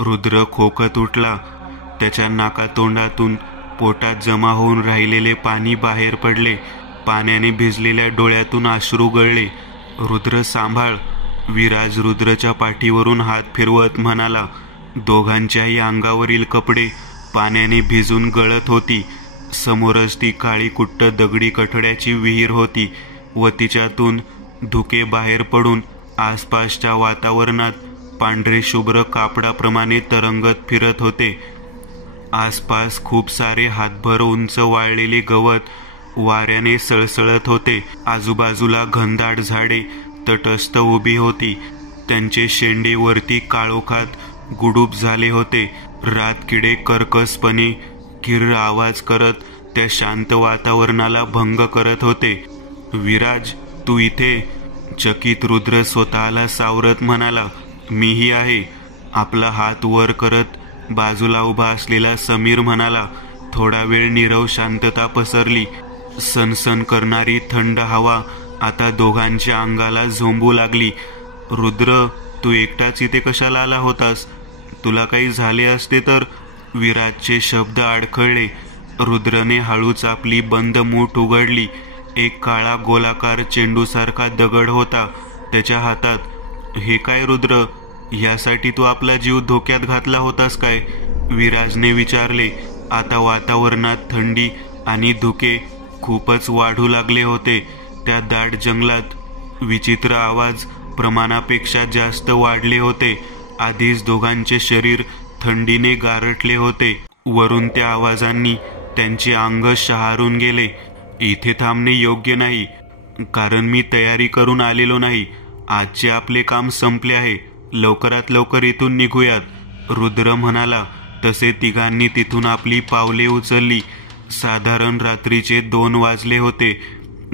रुद्र खोकत उठला. त्याच्या नाकातोंडातून पोटात जमा होऊन राहिलेले पाणी बाहेर पडले. पाण्याने भिजलेल्या डोळ्यातून अश्रू गळले. रुद्र सांभाळ. विराज रुद्रच्या पाठीवरून हात फिरवत म्हणाला. दोघांच्याही अंगावरील कपडे पाण्याने भिजून गळत होती. समोरच ती काळी कुट्ट दगडी कठड्याची विहीर होती व तिच्यातून धुके बाहेर पडून आसपासच्या वातावरणात पांढरे शुभ्र कापडाप्रमाणे तरंगत फिरत होते. आसपास खूप सारे हातभर उंच वाळलेले गवत वाऱ्याने सळसळत होते. आजूबाजूला घनदाट झाडे तटस्थ उभी होती. त्यांचे शेंडे वरती काळोखात गुडूप झाले होते. रातकिडे कर्कशपणे किर्र आवाज करत त्या शांत वातावरणाला भंग करत होते. विराज, तू इथे? चकित रुद्र स्वतःला सावरत म्हणाला. मीही आहे. आपला हात वर करत बाजूला उभा असलेला समीर म्हणाला. थोडा वेळ नीरव शांतता पसरली. सनसन करणारी थंड हवा आता दोघांच्या अंगाला झोंबू लागली. रुद्र, तू एकटाच इथे कशाला आला होतास? तुला काही झाले असते तर? विराजचे शब्द अडखळले. रुद्रने हळूच आपली बंद मूठ उघडली. एक काळा गोलाकार चेंडूसारखा दगड होता त्याच्या हातात. हे काय रुद्र? यासाठी तू आपला जीव धोक्यात घातला होतास काय? विराजने विचारले. आता वातावरणात थंडी आणि धुके खूपच वाढू लागले होते. त्या दाट जंगलात विचित्र आवाज प्रमाणापेक्षा जास्त वाढले होते. आधीच दोघांचे शरीर थंडीने गारठले होते. वरून त्या आवाजांनी त्यांचे अंग शहारून गेले. इथे थांबणे योग्य नाही, कारण मी तयारी करून आलेलो नाही. आजचे आपले काम संपले आहे. लवकरात लवकर इथून निघूयात, रुद्र म्हणाला. तसे तिघांनी तिथून आपली पावले उचलली. साधारण रात्रीचे 2 वाजले होते.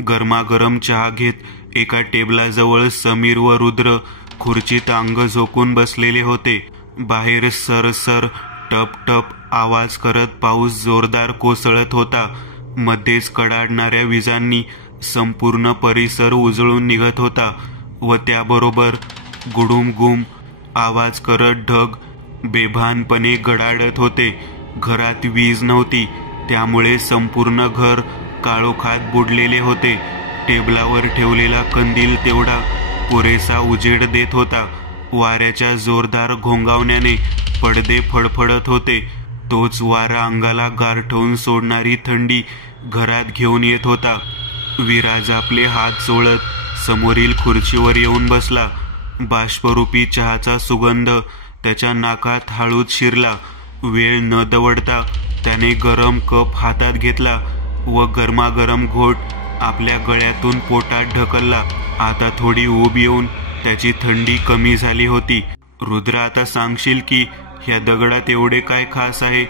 गरमागरम चहा घेत एका टेबलाजवळ समीर व रुद्र खुर्चीत अंग झोकून बसलेले होते. बाहेर सरसर टप टप आवाज करत पाऊस जोरदार कोसळत होता. मध्येच कडाडणाऱ्या विजांनी संपूर्ण परिसर उजळून निघत होता व त्याबरोबर गुडुमगुम आवाज करत ढग बेभानपणे गडाडत होते. घरात वीज नव्हती, त्यामुळे संपूर्ण घर काळोखात बुडलेले होते. टेबलावर ठेवलेला कंदील तेवढा पुरेसा उजेड देत होता. वाऱ्याच्या जोरदार घोंगावण्याने पडदे फडफडत होते. तोच वारा अंगाला गारठवून सोडणारी थंडी घरात घेऊन येत होता. विराज आपले हात चोळत समोरील खुर्चीवर येऊन बसला. बाष्परूपी चहाचा सुगंध त्याच्या नाकात हळूच शिरला. वेळ न दवडता त्याने गरम कप हातात घेतला व गरमागरम घोट आपल्या गळ्यातून पोटात ढकलला. आता थोडी ऊब येऊन त्याची थंडी कमी झाली होती. रुद्र, आता सांगशील की ह्या दगडात एवढे काय खास आहे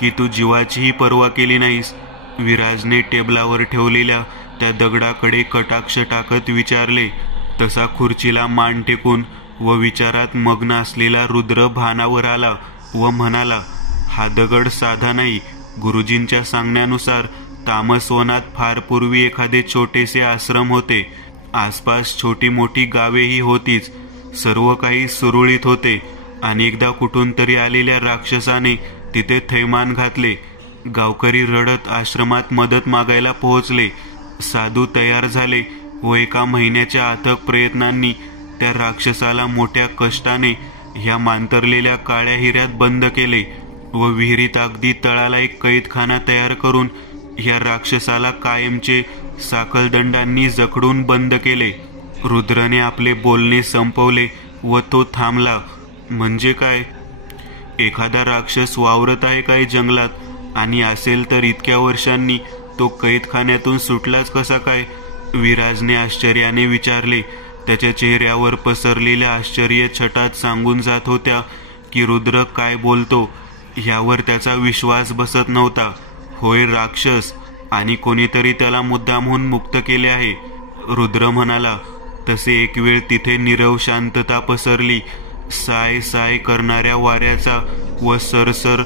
की तू जीवाचीही पर्वा केली नाहीस? विराजने टेबलावर ठेवलेल्या त्या दगडाकडे कटाक्ष टाकत विचारले. तसा खुर्चीला मान टेकून व विचारात मग्न असलेला रुद्र भानावर आला व म्हणाला. हा दगड साधा नाही. गुरुजींच्या सांगण्यानुसार तामसवनात फार पूर्वी एखादे छोटेसे आश्रम होते. आसपास छोटी मोठी गावेही होतीच. सर्व काही सुरळीत होते. अनेकदा कुठून तरी आलेल्या राक्षसाने तिथे थैमान घातले. गावकरी रडत आश्रमात मदत मागायला पोहोचले. साधू तयार झाले व एका महिन्याच्या अथक प्रयत्नांनी त्या राक्षसाला मोठ्या कष्टाने ह्या मांतरलेल्या काळ्या हिऱ्यात बंद केले व विहिरीत अगदी तळाला एक कैदखाना तयार करून ह्या राक्षसाला कायमचे साखळदंडांनी जखडून बंद केले. रुद्रने आपले बोलणे संपवले व तो थांबला. म्हणजे काय? एखादा राक्षस वावरत आहे काय जंगलात? आणि असेल तर इतक्या वर्षांनी तो कैदखान्यातून सुटलाच कसा काय? विराजने आश्चर्याने विचारले. त्याच्या चेहऱ्यावर पसरलेल्या आश्चर्य छटात सांगून जात होत्या की रुद्र काय बोलतो ह्यावर त्याचा विश्वास बसत नव्हता. होय, राक्षस, आणि कोणीतरी त्याला मुद्दामहून मुक्त केले आहे, रुद्र म्हणाला. तसे एक वेळ तिथे नीरव शांतता पसरली. साय साय करणाऱ्या वाऱ्याचा व सरसर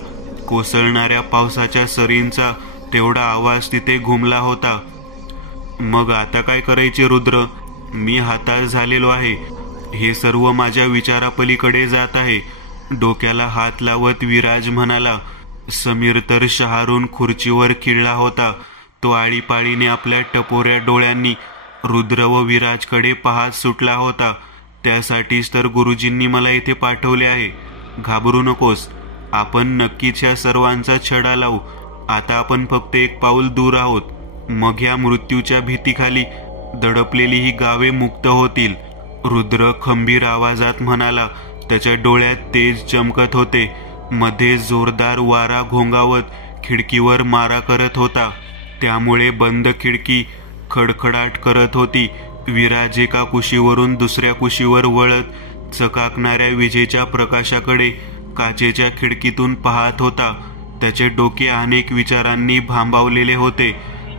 कोसळणाऱ्या पावसाच्या सरींचा तेवढा आवाज तिथे घुमला होता. मग आता काय करायचे रुद्र? मी हताश झालेलो आहे. हे सर्व माझ्या विचारापलीकडे जात आहे. डोक्याला हात लावत विराज म्हणाला. समीर तर शहारून खुर्चीवर खिळला होता. तो आळीपाळीने आपल्या टपोऱ्या डोळ्यांनी रुद्र व विराजकडे पाहत सुटला होता. त्यासाठीच तर गुरुजींनी मला इथे पाठवले आहे. घाबरू नकोस, आपण नक्कीच या सर्वांचा छडा लावू. आता आपण फक्त एक पाऊल दूर आहोत. मग या मृत्यूच्या भीतीखाली दडपलेली ही गावे मुक्त होतील. रुद्र खंबीर आवाजात म्हणाला. त्याच्या डोळ्यात तेज चमकत होते. मध्ये जोरदार वारा घोंगावत खिडकीवर मारा करत होता. त्यामुळे बंद खिडकी खडखडाट करत होती. विराज एका कुशीवरून दुसऱ्या कुशीवर वळत चकाकणाऱ्या विजेच्या प्रकाशाकडे काचेच्या खिडकीतून पाहत होता. त्याचे डोके अनेक विचारांनी भांबावलेले होते.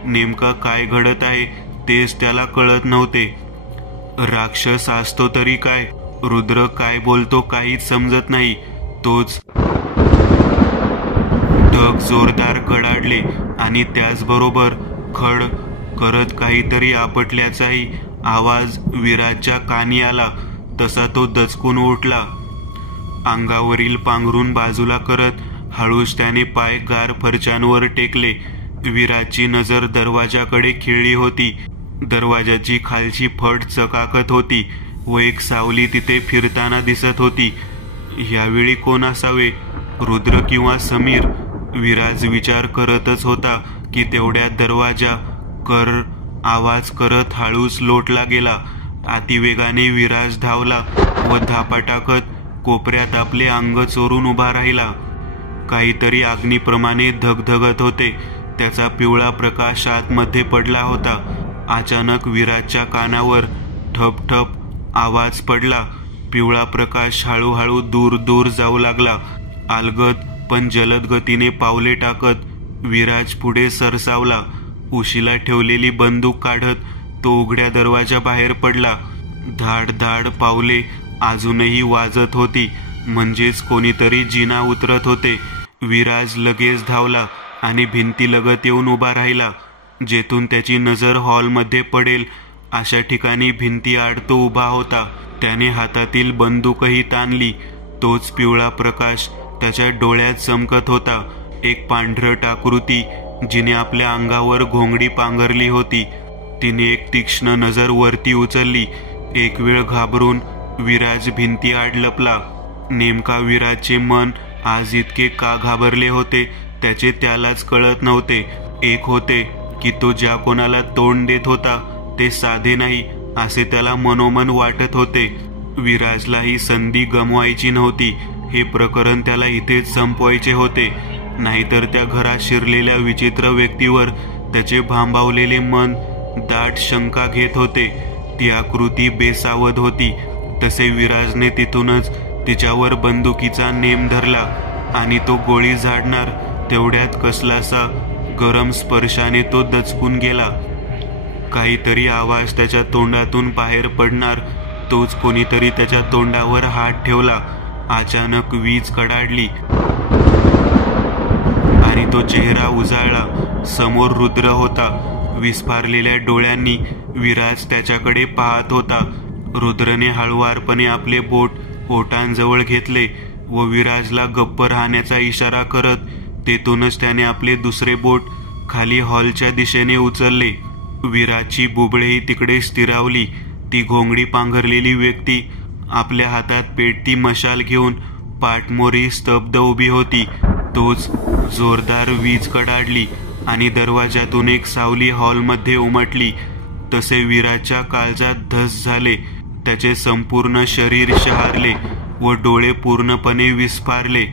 नेमकं काय घडत आहे तेच त्याला कळत नव्हते. राक्षस असतो तरी काय, रुद्र काय बोलतो काहीच समजत नाही. तोच ढग जोरदार कडाडले आणि त्याचबरोबर खड करत काहीतरी आपटल्याचाही आवाज विराजच्या कानी आला. तसा तो दचकून उठला. अंगावरील पांघरून बाजूला करत हळूच त्याने पाय गार फरच्यांवर टेकले. विराजची नजर दरवाजाकडे खिळली होती. दरवाजाची खालची फट चकाकत होती व एक सावली तिथे फिरताना दिसत होती. यावेळी कोण असावे, रुद्र किंवा समीर? विराज विचार करतच होता की तेवढ्यात दरवाजा कर आवाज करत हळूच लोटला गेला. अतिवेगाने विराज धावला व धापा टाकत कोपऱ्यात आपले अंग चोरून उभा राहिला. काहीतरी अग्नीप्रमाणे धगधगत होते. त्याचा पिवळा प्रकाश आतमध्ये पडला होता. अचानक विराजच्या कानावर ठप ठप आवाज पडला. पिवळा प्रकाश हळूहळू दूर दूर जाऊ लागला. अलगद पण जलद गतीने पावले टाकत विराज पुढे सरसावला. उशीला ठेवलेली बंदूक काढत तो उघड्या दरवाजा बाहेर पडला. धाड धाड पावले अजूनही वाजत होती. म्हणजेच कोणीतरी जिना उतरत होते. विराज लगेच धावला आणि भिंतीलगत येऊन उभा राहिला. जेथून त्याची नजर हॉलमध्ये पडेल अशा ठिकाणी भिंतीआड तो उभा होता. त्याने हातातील बंदूकही ताणली. तोच पिवळा प्रकाश त्याच्या डोळ्यात चमकत होता. एक पांढरट आकृती जिने आपल्या अंगावर घोंगडी पांघरली होती. तिने एक तीक्ष्ण नजर वरती उचलली. एक वेळ घाबरून विराज भिंतीआड लपला. नेमका विराजचे मन आज इतके का घाबरले होते त्याचे त्यालाच कळत नव्हते. एक होते की तो ज्या कोणाला तोंड देत होता ते साधे नाही असे त्याला मनोमन वाटत होते. विराजला ही संधी गमवायची नव्हती. हे प्रकरण त्याला इथेच संपवायचे होते. नाहीतर त्या घरात शिरलेल्या विचित्र व्यक्तीवर त्याचे भांबावलेले मन दाट शंका घेत होते. ती आकृती बेसावध होती. तसे विराजने तिथूनच तिच्यावर बंदुकीचा नेम धरला आणि तो गोळी झाडणार तेवढ्यात कसलासा गरम स्पर्शाने तो दचकून गेला. काहीतरी आवाज त्याच्या तोंडातून बाहेर पडणार. तोच कोणीतरी त्याच्या तोंडावर हात ठेवला. अचानक वीज कडाडली आणि तो चेहरा उजाळला. समोर रुद्र होता. विस्फारलेल्या डोळ्यांनी विराज त्याच्याकडे पाहत होता. रुद्रने हळुवारपणे आपले बोट ओठांजवळ घेतले व विराजला गप्प राहण्याचा इशारा करत तेथूनच त्याने आपले दुसरे बोट खाली हॉलच्या दिशेने उचलले. विराजची बुबळेही तिकडे स्थिरावली. ती घोंगडी पांघरलेली व्यक्ती आपल्या हातात पेटती मशाल घेऊन पाठमोरी स्तब्ध उभी होती. तोच जोरदार वीज कडाडली आणि दरवाजातून एक सावली हॉलमध्ये उमटली. तसे विराजच्या काळजात धस झाले. त्याचे संपूर्ण शरीर शहारले व डोळे पूर्णपणे विस्फारले.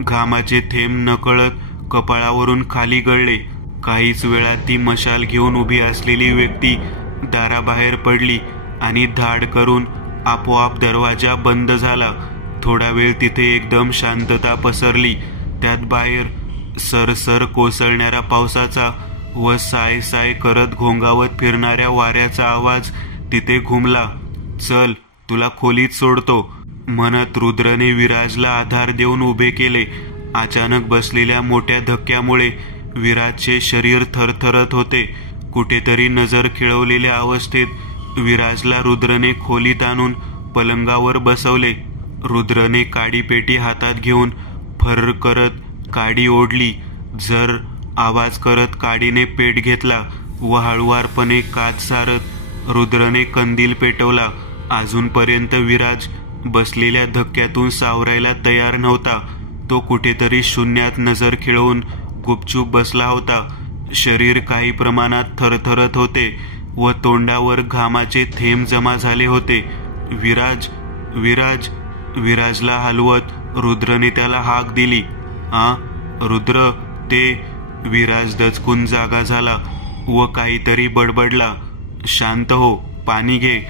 घामाचे थेंब नकळत कपाळावरून खाली गळले. काहीच वेळात ती मशाल घेऊन उभी असलेली व्यक्ती दाराबाहेर पडली आणि धाड करून आपोआप दरवाजा बंद झाला. थोडा वेळ तिथे एकदम शांतता पसरली. त्यात बाहेर सरसर कोसळणाऱ्या पावसाचा व साय साय करत घोंगावत फिरणाऱ्या वाऱ्याचा आवाज तिथे घुमला. चल, तुला खोलीत सोडतो म्हणत रुद्रने विराजला आधार देऊन उभे केले. अचानक बसलेल्या मोठ्या धक्क्यामुळे विराजचे शरीर थरथरत होते. कुठेतरी नजर खिळवलेल्या अवस्थेत विराजला रुद्रने खोलीत आणून पलंगावर बसवले. रुद्रने काडीपेटी हातात घेऊन फर्र करत काडी ओढली. जर आवाज करत काडीने पेट घेतला व हळुवारपणे कात सारत रुद्रने कंदील पेटवला. अजूनपर्यंत विराज बसलेल्या धक्क्यातून सावरायला तयार नव्हता. तो कुठेतरी शून्यात नजर खिळवून गुपचूप बसला होता. शरीर काही प्रमाणात थरथरत होते व तोंडावर घामाचे थेंब जमा झाले होते. विराज विराज विराजला हलवत रुद्रने त्याला हाक दिली. रुद्र ते विराज दचकून जागा झाला व काहीतरी बडबडला. शांत हो, पाणी घे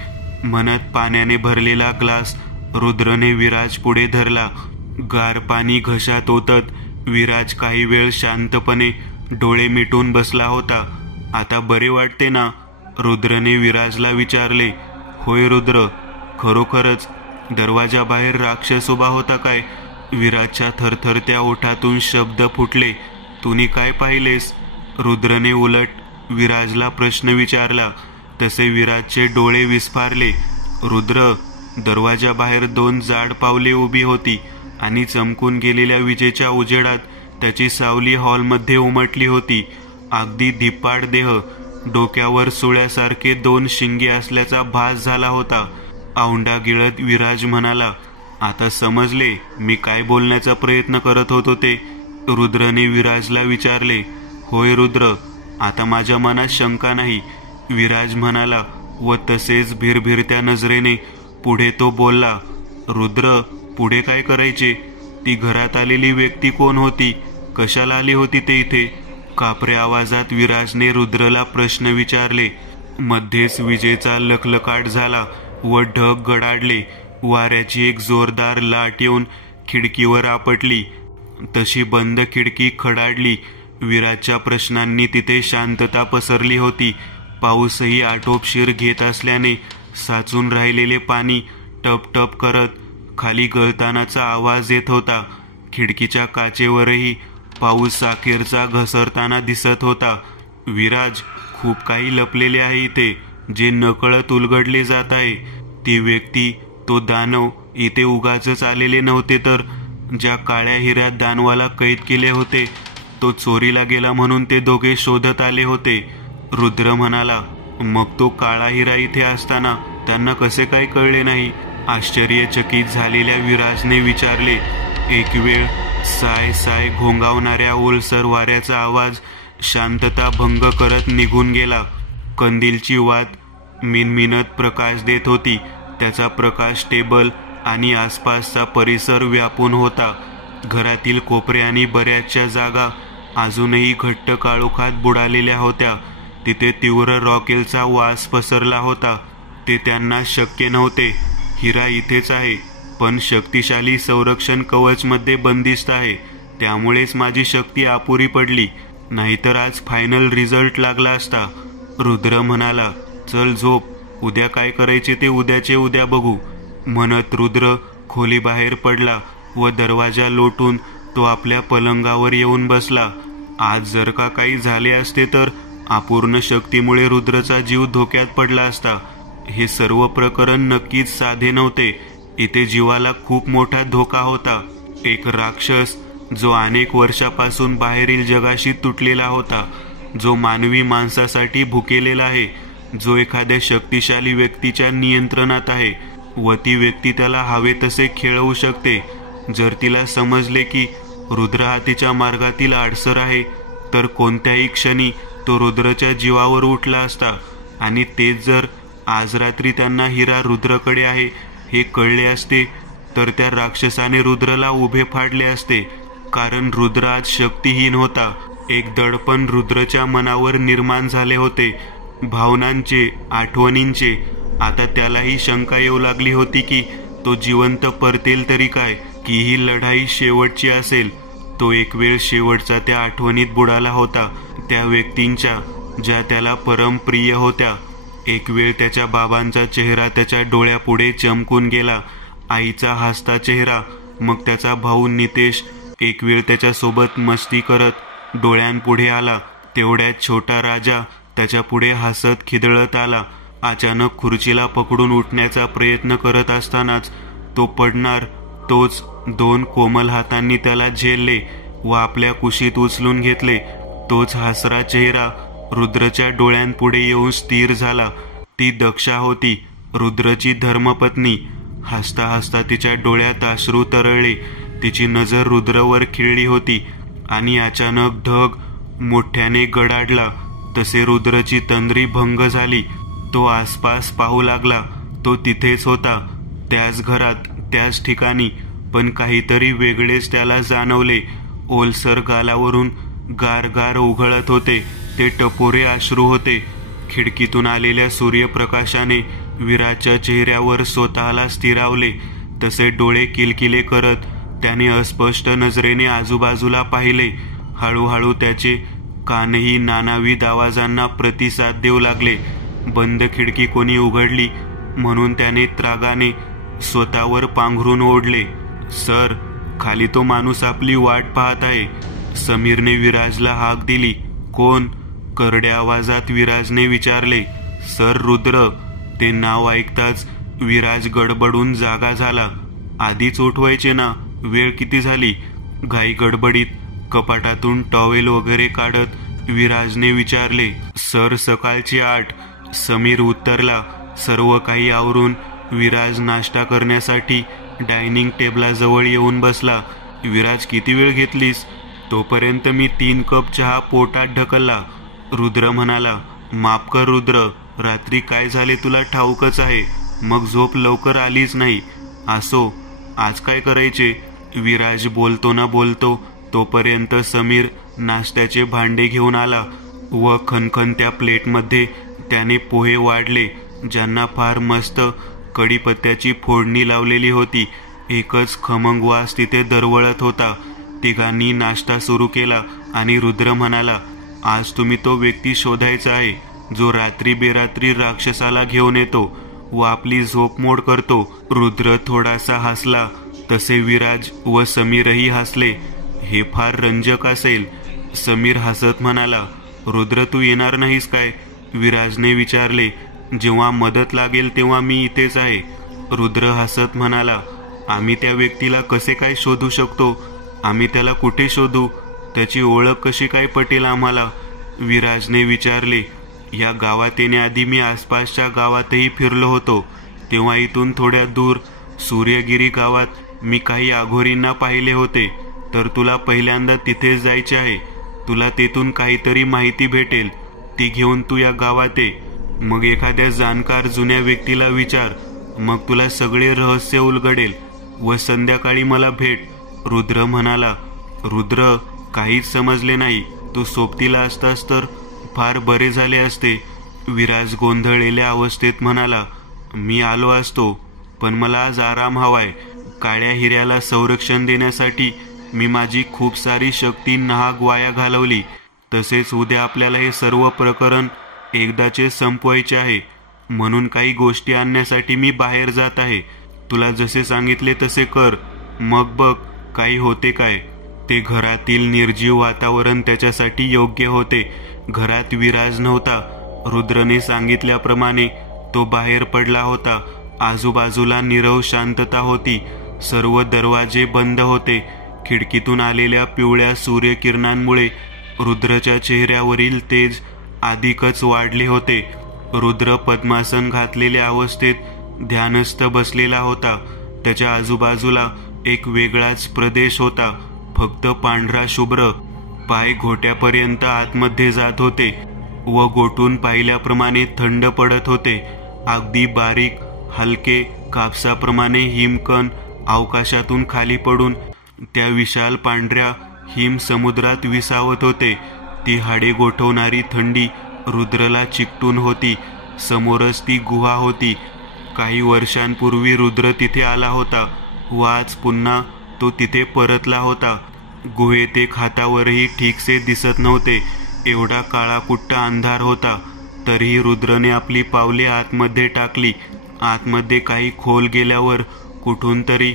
म्हणत पाण्याने भरलेला ग्लास रुद्रने विराज पुढे धरला. गार पाणी घशात ओतत विराज काही वेळ शांतपणे डोळे मिटून बसला होता. आता बरे वाटते ना? रुद्रने विराजला विचारले. होय रुद्र, खरोखरच दरवाजाबाहेर राक्षस उभा होता काय? विराजच्या थरथरत्या ओठातून शब्द फुटले. तुम्ही काय पाहिलेस? रुद्रने उलट विराजला प्रश्न विचारला. तसे विराजचे डोळे विस्फारले. रुद्र, दरवाजाबाहेर 2 जाड पावले उभी होती आणि चमकून गेलेल्या विजेच्या उजेडात त्याची सावली हॉलमध्ये उमटली होती. अगदी धिप्पाड देह, डोक्यावर सुळ्यासारखे 2 शिंगे असल्याचा भास झाला होता. औंढा गिळत विराज म्हणाला. आता समजले मी काय बोलण्याचा प्रयत्न करत होतो ते? रुद्रने विराजला विचारले. होय रुद्र, आता माझ्या मनात शंका नाही, विराज म्हणाला व तसेच भिरभिरत्या नजरेने पुढे तो बोलला. रुद्र, पुढे काय करायचे? ती घरात आलेली व्यक्ती कोण होती? कशाला आली होती ते इथे? कापऱ्या आवाजात विराजने रुद्रला प्रश्न विचारले. मध्येच विजेचा लखलखाट झाला व ढग गडाडले. वाऱ्याची एक जोरदार लाट येऊन खिडकीवर आपटली. तशी बंद खिडकी खडाडली. विराजच्या प्रश्नांनी तिथे शांतता पसरली होती. पाऊसही आटोपशीर घेत असल्याने साचून राहिलेले पाणी टप टप करत खाली गळतानाचा आवाज येत होता. खिडकीच्या काचेवरही पाऊस अखेरचा घसरताना दिसत होता. विराज, खूप काही लपलेले आहे इथे, जे नकळत उलगडले जात आहे. ती व्यक्ती, तो दानव इथे उगाचच आलेले नव्हते तर ज्या काळ्या हिऱ्यात दानवाला कैद केले होते तो चोरीला गेला म्हणून ते दोघे शोधत आले होते. रुद्र म्हणाला. मग तो काळा हिरा इथे असताना त्यांना कसे काय कळले नाही? आश्चर्यचकित झालेल्या विराजने विचारले. एक वेळ साय साय घोंगावणाऱ्या ओलसर वाऱ्याचा आवाज शांतता भंग करत निघून गेला. कंदीलची वात मिनमिनत प्रकाश देत होती. त्याचा प्रकाश टेबल आणि आसपासचा परिसर व्यापून होता. घरातील कोपरे आणि बऱ्याचशा जागा अजूनही घट्ट काळोखात बुडालेल्या होत्या. तिथे तीव्र रॉकेलचा वास पसरला होता. ते त्यांना शक्य नव्हते. हिरा इथेच आहे, पण शक्तिशाली संरक्षण कवचमध्ये बंदिस्त आहे. त्यामुळेच माझी शक्ती अपुरी पडली, नाहीतर आज फायनल रिझल्ट लागला असता. रुद्र म्हणाला. चल झोप, उद्या काय करायचे ते उद्याचे उद्या बघू म्हणत रुद्र खोलीबाहेर पडला व दरवाजा लोटून तो आपल्या पलंगावर येऊन बसला. आज जर का काही झाले असते तर अपूर्ण शक्तीमुळे रुद्रचा जीव धोक्यात पडला असता. हे सर्व प्रकरण नक्कीच साधे नव्हते. इथे जीवाला खूप मोठा धोका होता. एक राक्षस जो अनेक वर्षापासून बाहेरील जगाशी तुटलेला होता, जो मानवी माणसासाठी भुकेलेला आहे, जो एखाद्या शक्तिशाली व्यक्तीच्या नियंत्रणात आहे व ती व्यक्ती त्याला हवे तसे खेळवू शकते. जर तिला समजले की रुद्र हा तिच्या मार्गातील आडसर आहे तर कोणत्याही क्षणी तो रुद्रच्या जीवावर उठला असता. आणि तेच जर आज रात्री त्यांना हिरा रुद्रकडे आहे हे कळले असते तर त्या राक्षसाने रुद्रला उभे फाडले असते. कारण रुद्र आज शक्तिहीन होता. एक दडपण रुद्रच्या मनावर निर्माण झाले होते, भावनांचे, आठवणींचे. आता त्यालाही शंका येऊ लागली होती की तो जिवंत परतेल तरी काय, की ही लढाई शेवटची असेल. तो एक वेळ शेवटचा त्या आठवणीत बुडाला होता, त्या व्यक्तींच्या ज्या त्याला परम प्रिय होत्या. एक वेळ त्याच्या बाबांचा चेहरा त्याच्या डोळ्यापुढे चमकून गेला, आईचा हसता चेहरा. मग त्याचा भाऊ नितेश एक वेळ त्याच्यासोबत मस्ती करत डोळ्यांपुढे आला. तेवढ्यात छोटा राजा त्याच्या पुढे हसत खिदळत आला. अचानक खुर्चीला पकडून उठण्याचा प्रयत्न करत असतानाच तो पडणार तोच 2 कोमल हातांनी त्याला झेलले व आपल्या कुशीत उचलून घेतले. तोच हसरा चेहरा रुद्रच्या डोळ्यांपुढे येऊन स्थिर झाला. ती दक्षा होती, रुद्रची धर्मपत्नी. हसता हसता तिच्या डोळ्यात अश्रू तरळले. तिची नजर रुद्रवर खिळली होती आणि अचानक ढग मोठ्याने गडाडला. तसे रुद्रची तंद्री भंग झाली. तो आसपास पाहू लागला. तो तिथेच होता, त्याच घरात, त्याच ठिकाणी, पण काहीतरी वेगळेच त्याला जाणवले. ओलसर गालावरून गारगार उघळत होते ते टपोरे अश्रू होते. खिडकीतून आलेल्या सूर्यप्रकाशाने विराजच्या चेहऱ्यावर स्वतःला स्थिरावले. तसे डोळे किलकिले करत त्याने अस्पष्ट नजरेने आजूबाजूला पाहिले. हळूहळू त्याचे कानही नानाविध आवाजांना प्रतिसाद देऊ लागले. बंद खिडकी कोणी उघडली म्हणून त्याने त्रागाने स्वतःवर पांघरून ओढले. सर, खाली तो माणूस आपली वाट पाहत आहे. समीरने विराजला हाक दिली. कोण? करड्या आवाजात विराजने विचारले. सर, रुद्र. ते नाव ऐकताच विराज गडबडून जागा झाला. आधीच उठवायचे ना, वेळ किती झाली? घाई गडबडीत कपाटातून टॉवेल वगैरे काढत विराजने विचारले. सर, सकाळची 8. समीर उत्तरला. सर्व काही आवरून विराज नाश्ता करण्यासाठी डायनिंग टेबलाजवळ येऊन बसला. विराज, किती वेळ घेतलीस? तोपर्यंत मी 3 कप चहा पोटात ढकलला. रुद्र म्हणाला. माफ कर रुद्र, रात्री काय झाले तुला ठाऊकच आहे. मग झोप लवकर आलीच नाही. असो, आज काय करायचे? विराज बोलतो ना बोलतो तोपर्यंत समीर नाश्त्याचे भांडे घेऊन आला व खणखणत्या प्लेटमध्ये त्याने पोहे वाढले, ज्यांना फार मस्त कढीपत्त्याची फोडणी लावलेली होती. एकच खमंग वास तिथे दरवळत होता. तिघांनी नाश्ता सुरू केला आणि रुद्र म्हणाला. आज तुम्ही तो व्यक्ती शोधायचा आहे जो रात्री बेरात्री राक्षसाला घेऊन येतो व आपली झोपमोड करतो. रुद्र थोडासा हसला. तसे विराज व समीरही हसले. हे फार रंजक असेल. समीर हसत म्हणाला. रुद्र, तू येणार नाहीस काय? विराजने विचारले. जेव्हा मदत लागेल तेव्हा मी इथेच आहे. रुद्र हसत म्हणाला. आम्ही त्या व्यक्तीला कसे काय शोधू शकतो? आम्ही त्याला कुठे शोधू? त्याची ओळख कशी काय पटेल आम्हाला? विराजने विचारले. या गावात येण्याआधी मी आसपासच्या गावातही फिरलो होतो. तेव्हा इथून थोड्या दूर सूर्यगिरी गावात मी काही आघोरींना पाहिले होते. तर तुला पहिल्यांदा तिथेच जायचे आहे. तुला तेथून काहीतरी माहिती भेटेल. ती घेऊन तू या गावात ये. मग एखाद्या जाणकार जुन्या व्यक्तीला विचार. मग तुला सगळे रहस्य उलगडेल व संध्याकाळी मला भेट. रुद्र म्हणाला. रुद्र, काहीच समजले नाही. तू सोबतीला असतास तर फार बरे झाले असते. विराज गोंधळलेल्या अवस्थेत म्हणाला. मी आलो असतो, पण मला आज आराम हवाय. काळ्या हिऱ्याला संरक्षण देण्यासाठी मी माझी खूप सारी शक्ती नाहक वाया घालवली. तसेच उद्या आपल्याला हे सर्व प्रकरण एकदाचे संपवायचे आहे. म्हणून काही गोष्टी आणण्यासाठी मी बाहेर जात आहे. तुला जसे सांगितले तसे कर. मग बघ काही होते काय. ते घरातील निर्जीव वातावरण त्याच्यासाठी योग्य होते. घरात विराज नव्हता. रुद्रने सांगितल्याप्रमाणे तो बाहेर पडला होता. आजूबाजूला नीरव शांतता होती. सर्व दरवाजे बंद होते. खिडकीतून आलेल्या पिवळ्या सूर्यकिरणांमुळे रुद्रच्या चेहऱ्यावरील तेज अधिकच वाढले होते. रुद्र पद्मासन घातलेल्या अवस्थेत ध्यानस्थ बसलेला होता. त्याच्या आजूबाजूला एक वेगळाच प्रदेश होता. फक्त पांढरा शुभ्र. पाय घोट्यापर्यंत आतमध्ये जात होते व गोठून पाहिल्याप्रमाणे थंड पडत होते. अगदी बारीक हलके कापसाप्रमाणे हिमकण अवकाशातून खाली पडून त्या विशाल पांढऱ्या हिम समुद्रात विसावत होते. ती हाडे गोठवणारी थंडी रुद्रला चिकटून होती. समोरच ती गुहा होती. काही वर्षांपूर्वी रुद्र तिथे आला होता व आज पुन्हा तो तिथे परतला होता. गुहेत एक हातावरही ठीकसे दिसत नव्हते. एवढा काळाकुट्टा अंधार होता. तरीही रुद्रने आपली पावले आतमध्ये टाकली. आतमध्ये काही खोल गेल्यावर कुठून तरी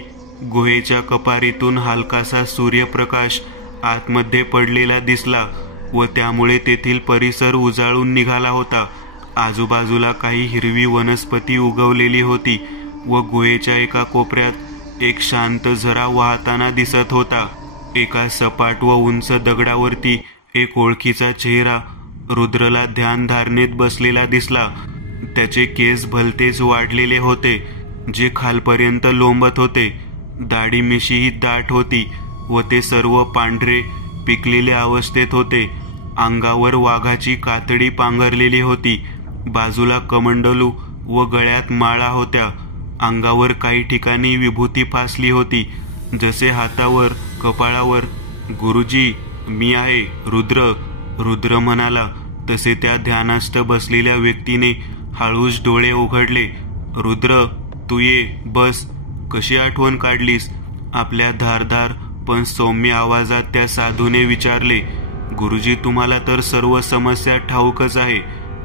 गुहेच्या कपारीतून हलकासा सूर्यप्रकाश आतमध्ये पडलेला दिसला व त्यामुळे तेथील परिसर उजाळून निघाला होता. आजूबाजूला काही हिरवी वनस्पती उगवलेली होती व गुहेच्या एका कोपऱ्यात एक शांत झरा वाहताना दिसत होता. एका सपाट व उंच दगडावरती एक ओळखीचा चेहरा रुद्रला ध्यानधारणेत बसलेला दिसला. त्याचे केस भलतेच वाढलेले होते, जे खालपर्यंत लोंबत होते. दाढी मिशीही दाट होती व ते सर्व पांढरे पिकलेल्या अवस्थेत होते. अंगावर वाघाची कातडी पांघरलेली होती. बाजूला कमंडलू व गळ्यात माळा होत्या. अंगावर काही ठिकाणी विभूती फासली होती, जसे हातावर, कपाळावर. गुरुजी, मी आहे रुद्र, रुद्र म्हणाला. तसे त्या ध्यानस्थ बसलेल्या व्यक्तीने हळूच डोळे उघडले. रुद्र, तू ये, बस. कशी आठवण काढलीस? आपल्या धारदार पण सौम्य आवाजात त्या साधूने विचारले. गुरुजी, तुम्हाला तर सर्व समस्या ठाऊकच आहे.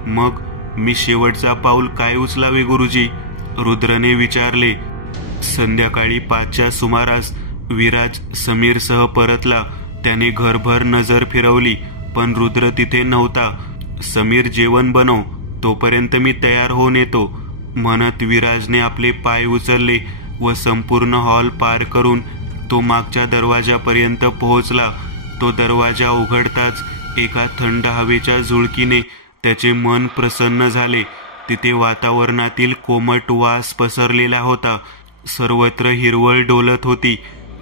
मग मी शेवटचा पाऊल काय उचलावे गुरुजी? रुद्रने विचारले. संध्याकाळी 5च्या सुमारास विराज समीरसह परतला. त्याने घरभर नजर फिरवली, पण रुद्र तिथे नव्हता. समीर, जेवण बनव, तोपर्यंत मी तयार होऊन येतो, म्हणत विराजने आपले पाय उचलले व संपूर्ण हॉल पार करून तो मागच्या दरवाजापर्यंत पोहोचला. तो दरवाजा उघडताच एका थंड हवेच्या झुळकीने त्याचे मन प्रसन्न झाले. तिथे वातावरणातील कोमट वास पसरलेला होता. सर्वत्र हिरवळ डोलत होती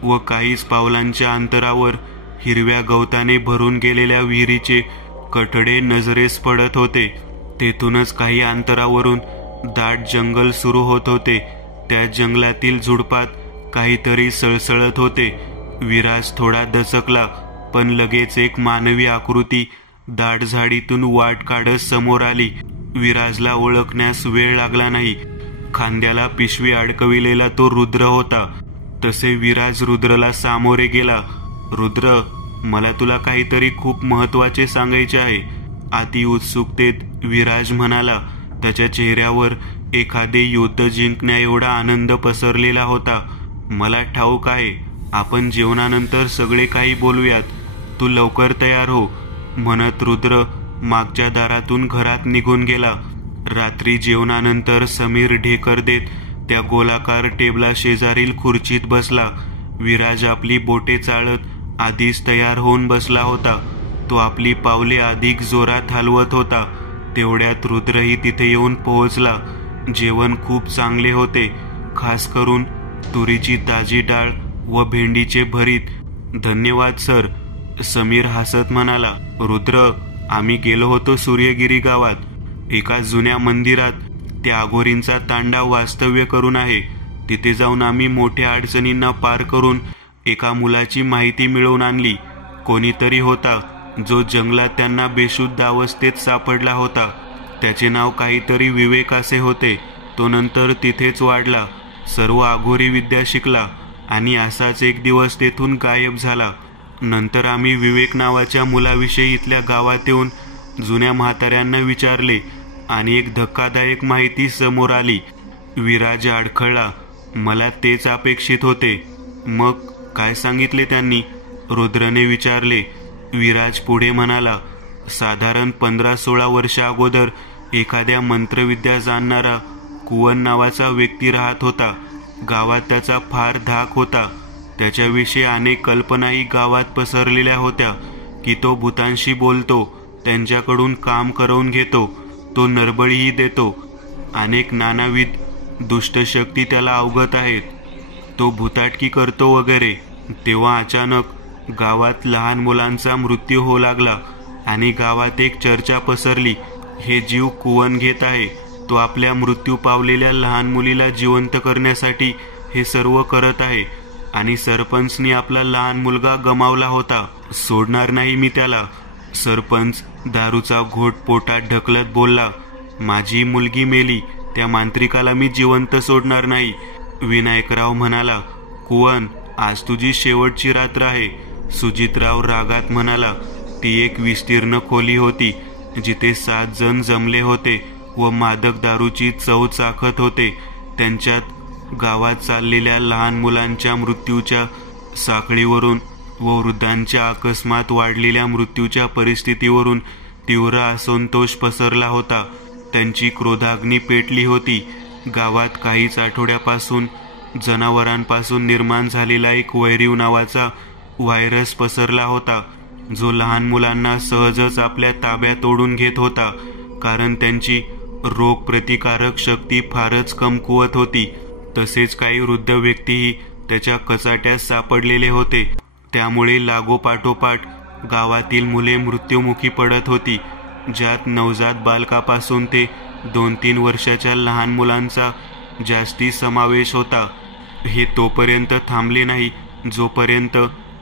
व काहीच पावलांच्या अंतरावर हिरव्या गवताने भरून गेलेल्या विहिरीचे कठडे नजरेस पडत होते. तेथूनच काही अंतरावरून दाट जंगल सुरू होत होते. त्या जंगलातील झुडपात काहीतरी सळसळत होते. विराज थोडा दचकला, पण लगेच एक मानवी आकृती दाट झाडीतून वाट काढत समोर आली. विराजला ओळखण्यास वेळ लागला नाही. खांद्याला पिशवी अडकविलेला तो रुद्र होता. तसे विराज रुद्रला सामोरे गेला. रुद्र, मला तुला काहीतरी खूप महत्वाचे सांगायचे आहे, अति उत्सुकतेत विराज म्हणाला. त्याच्या चेहऱ्यावर एखादे युद्ध जिंकण्या एवढा आनंद पसरलेला होता. मला ठाऊक आहे, आपण जेवणानंतर सगळे काही बोलूयात. तू लवकर तयार हो, म्हणत रुद्र मागच्या दारातून घरात निघून गेला. रात्री जेवणानंतर समीर ढेकर देत त्या गोलाकार टेबला शेजारील खुर्चीत बसला. विराज आपली बोटे चाळत आधीच तयार होऊन बसला होता. तो आपली पावले अधिक जोरात हलवत होता. तेवढ्यात रुद्रही तिथे येऊन पोहोचला. जेवण खूप चांगले होते, खास करून तुरीची ताजी डाळ व भेंडीचे भरीत. धन्यवाद सर, समीर हसत म्हणाला. रुद्र, आम्ही गेलो होतो सूर्यगिरी गावात. एका जुन्या मंदिरात त्या अघोरींचा तांडा वास्तव्य करून आहे. तिथे जाऊन आम्ही मोठ्या अडचणींना पार करून एका मुलाची माहिती मिळवून आणली. कोणीतरी होता जो जंगलात त्यांना बेशुद्ध अवस्थेत सापडला होता. त्याचे नाव काहीतरी विवेक असे होते. तो नंतर तिथेच वाढला, सर्व अघोरी विद्या शिकला आणि असाच एक दिवस तेथून गायब झाला. नंतर आम्ही विवेक नावाच्या मुलाविषयी इथल्या गावात येऊन जुन्या म्हाताऱ्यांना विचारले आणि एक धक्कादायक माहिती समोर आली. विराज अडखळला. मला तेच अपेक्षित होते. मग काय सांगितले त्यांनी? रुद्रने विचारले. विराज पुढे म्हणाला. साधारण 15-16 वर्ष अगोदर एखाद्या मंत्रविद्या जाणणारा कुवन नावाचा व्यक्ती राहत होता. गावात त्याचा फार धाक होता. त्याच्याविषयी अनेक कल्पनाही गावात पसरलेल्या होत्या की तो भूतांशी बोलतो, त्यांच्याकडून काम करवून घेतो, तो नरबळीही देतो. अनेक नानाविध दुष्टशक्ती त्याला अवगत आहेत. तो भूताटकी करतो वगैरे. तेव्हा अचानक गावात लहान मुलांचा मृत्यू होऊ लागला आणि गावात एक चर्चा पसरली. हे जीव कुवन घेत आहे. तो आपल्या मृत्यू पावलेल्या लहान मुलीला जिवंत करण्यासाठी हे सर्व करत आहे आणि सरपंचनी आपला लहान मुलगा गमावला होता. सोडणार नाही मी त्याला. सरपंच दारूचा घोट पोटात ढकलत बोलला. माझी मुलगी मेली, त्या मांत्रिकाला मी जिवंत सोडणार नाही. विनायकराव म्हणाला. कुवन, आज तुझी शेवटची रात्र आहे. सुजितराव रागात म्हणाला. ती एक विस्तीर्ण खोली होती जिथे 7 जण जमले होते व मादक दारूची चव चाखत होते. त्यांच्यात गावात चाललेल्या लहान मुलांच्या मृत्यूच्या साखळीवरून व वृद्धांच्या अकस्मात वाढलेल्या मृत्यूच्या परिस्थितीवरून तीव्र असंतोष पसरला होता. त्यांची क्रोधाग्नी पेटली होती. गावात काहीच आठवड्यापासून जनावरांपासून निर्माण झालेला एक वैरीव नावाचा व्हायरस पसरला होता, जो लहान मुलांना सहजच आपल्या ताब्यात ओढून घेत होता, कारण त्यांची रोगप्रतिकारक शक्ती फारच कमकुवत होती. तसेच काही वृद्ध व्यक्तीही त्याच्या कचाट्यात सापडलेले होते. त्यामुळे लागोपाठोपाठ गावातील मुले मृत्युमुखी पडत होती, ज्यात नवजात बालकापासून ते 2-3 वर्षाच्या लहान मुलांचा जास्ती समावेश होता. हे तोपर्यंत थांबले नाही जोपर्यंत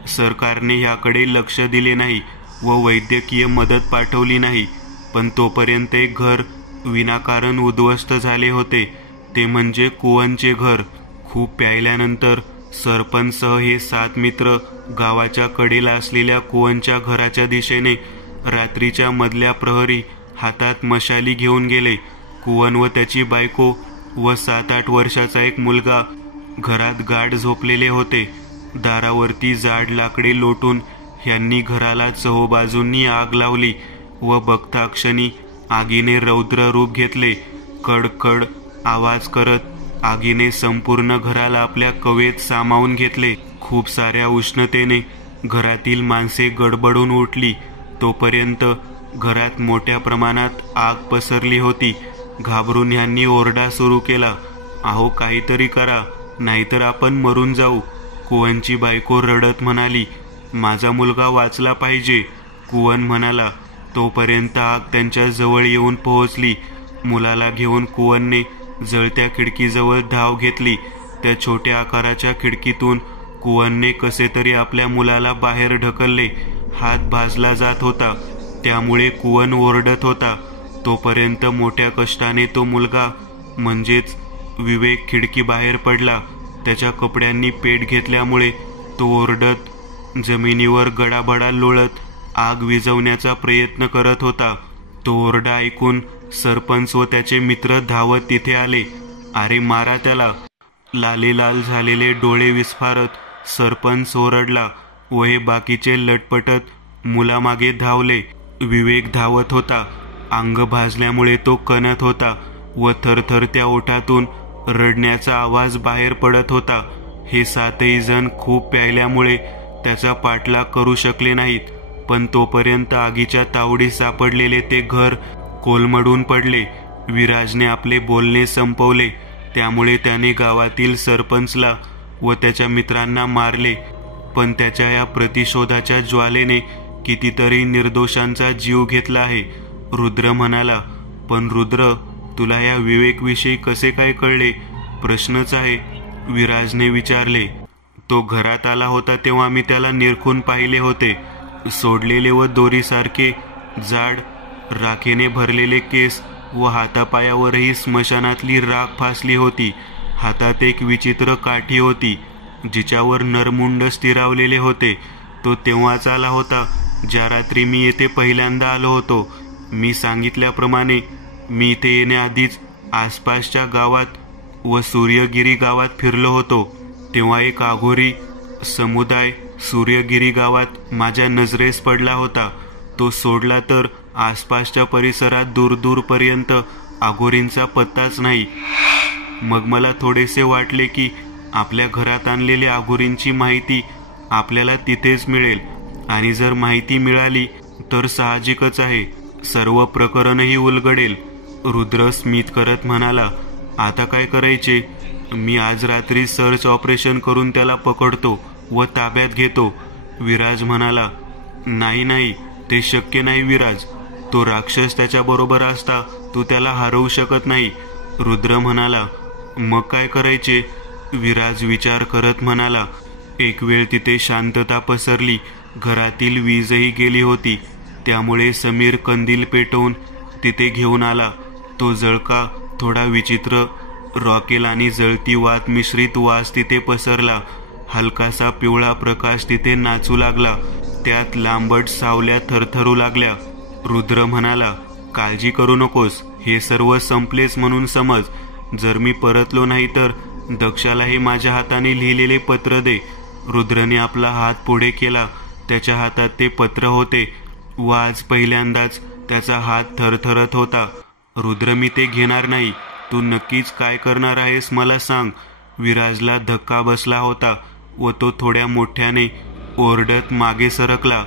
सरकारने याकडे लक्ष दिले नाही व वैद्यकीय मदत पाठवली नाही. पण तोपर्यंत एक घर विनाकारण उद्ध्वस्त झाले होते, ते म्हणजे कुवनचे घर. खूप प्यायल्यानंतर सरपंचसह हे 7 मित्र गावाच्या कडेला असलेल्या कुवनच्या घराच्या दिशेने रात्रीच्या मधल्या प्रहरी हातात मशाली घेऊन गेले. कुवन व त्याची बायको व 7-8 वर्षाचा एक मुलगा घरात गाढ झोपलेले होते. दारावरती जाड लाकडे लोटून ह्यांनी घराला चहूबाजूंनी आग लावली व बघता क्षणी आगीने रौद्र रूप घेतले. कडकड आवाज करत आगीने संपूर्ण घराला आपल्या कवेत सामावून घेतले. खूप साऱ्या उष्णतेने घरातील माणसे गडबडून उठली. तोपर्यंत घरात मोठ्या प्रमाणात आग पसरली होती. घाबरून ह्यांनी ओरडा सुरू केला, "अहो, काहीतरी करा, नाहीतर आपण मरून जाऊ." कुवनची बायको रडत म्हणाली, "माझा मुलगा वाचला पाहिजे." कुवन म्हणाला. तोपर्यंत आग त्यांच्या जवळ येऊन पोहोचली. मुलाला घेऊन कुवनने जळत्या खिडकीजवळ धाव घेतली. त्या छोट्या आकाराच्या खिडकीतून कुवनने कसे तरी आपल्या मुलाला बाहेर ढकलले. हात भाजला जात होता, त्यामुळे कुवन ओरडत होता. तोपर्यंत मोठ्या कष्टाने तो मुलगा म्हणजेच विवेक खिडकी बाहेर पडला. त्याच्या कपड्यांनी पेट घेतल्यामुळे तो ओरडत जमिनीवर गडाबडा लोळत आग विझवण्याचा प्रयत्न करत होता. तो ओरडा ऐकून सरपंच व त्याचे मित्र धावत तिथे आले. "अरे, मारा त्याला!" लालेलाल झालेले डोळे विस्फारत सरपंच ओरडला व हे बाकीचे लटपटत मुलामागे धावले. विवेक धावत होता. अंग भाजल्यामुळे तो कणत होता व थरथरत्या ओठातून रडण्याचा आवाज बाहेर पडत होता. हे 7ही जण खूप प्यायल्यामुळे त्याचा पाठलाग करू शकले नाहीत. पण तोपर्यंत आगीच्या तावडीत सापडलेले ते घर कोलमडून पडले. विराजने आपले बोलणे संपवले. त्यामुळे त्याने गावातील सरपंचला व त्याच्या मित्रांना मारले. पण त्याच्या या प्रतिशोधाच्या ज्वालेने कितीतरी निर्दोषांचा जीव घेतला आहे. रुद्र म्हणाला. "पण रुद्र, तुला या विवेकविषयी कसे काय कळले?" "प्रश्नच आहे," विराजने विचारले. "तो घरात आला होता तेव्हा मी त्याला निरखून पाहिले होते. सोडलेले व दोरीसारखे जाड राखेने भरलेले केस व हातापायावरही स्मशानातली राख फासली होती. हातात एक विचित्र काठी होती, जिच्यावर नरमुंड स्थिरावलेले होते. तो तेव्हाच आला होता ज्या रात्री मी येथे पहिल्यांदा आलो होतो. मी सांगितल्याप्रमाणे मी इथे येण्याआधीच आसपासच्या गावात व सूर्यगिरी गावात फिरलो होतो. तेव्हा एक आघोरी समुदाय सूर्यगिरी गावात माझ्या नजरेस पडला होता. तो सोडला तर आसपासच्या परिसरात दूरपर्यंत आघोरींचा पत्ताच नाही. मग मला थोडेसे वाटले की आपल्या घरात आणलेल्या आघोरींची माहिती आपल्याला तिथेच मिळेल, आणि जर माहिती मिळाली तर साहजिकच आहे, सर्व प्रकरणही उलगडेल." रुद्र स्मित करत म्हणाला, "आता काय करायचे? मी आज रात्री सर्च ऑपरेशन करून त्याला पकडतो व ताब्यात घेतो." विराज म्हणाला, "नाही, ते शक्य नाही विराज. तो राक्षस त्याच्याबरोबर असता तू त्याला हरवू शकत नाही." रुद्र म्हणाला, "मग काय करायचे?" विराज विचार करत म्हणाला. एक वेळ तिथे शांतता पसरली. घरातील वीजही गेली होती. त्यामुळे समीर कंदील पेटवून तिथे घेऊन आला. तो जळका थोडा विचित्र रॉकेल आणि जळती वात मिश्रित वास तिथे पसरला. हलकासा पिवळा प्रकाश तिथे नाचू लागला. त्यात लांबट सावल्या थरथरू लागल्या. रुद्र म्हणाला, "काळजी करू नकोस, हे सर्व संपलेच म्हणून समज. जर मी परतलो नाही तर दक्षाला हे माझ्या हाताने लिहिलेले पत्र दे." रुद्रने आपला हात पुढे केला. त्याच्या हातात ते पत्र होते व आज पहिल्यांदाच त्याचा हात थरथरत होता. "रुद्र, मी ते घेणार नाही. तू नक्कीच काय करणार आहेस मला सांग." विराजला धक्का बसला होता व तो थोड्या मोठ्याने ओरडत मागे सरकला.